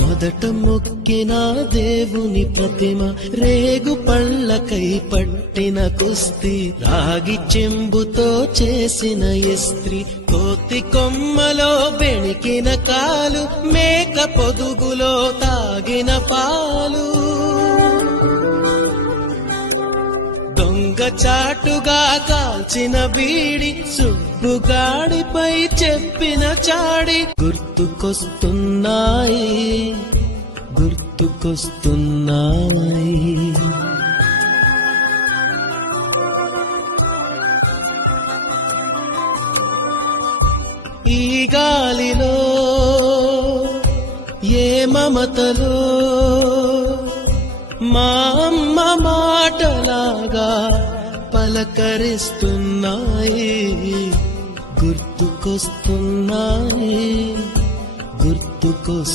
మొదట మొక్కిన దేవుని ప్రతిమ, రేగు పళ్ళకై పట్టిన కుస్తీ, రాగి చెంబుతో చేసిన ఇస్త్రీ, కోతి కొమ్మలో బెణికిన కాలు, మేక పొదుగులో తాగిన పాలు, దొంగ చాటుగా కాల్చిన బీడి, సుబ్బుగాడిపై చెప్పిన చాడి గుర్తుకొస్తున్నాయి, గుర్తుకొస్తున్నాయి. ఈ గాలిలో ఏ మమతలో మా అమ్మ మాటలాగా పలకరిస్తున్నాయి, గుర్తుకొస్తున్నాయి, గుర్తుకొస్తున్నాయి.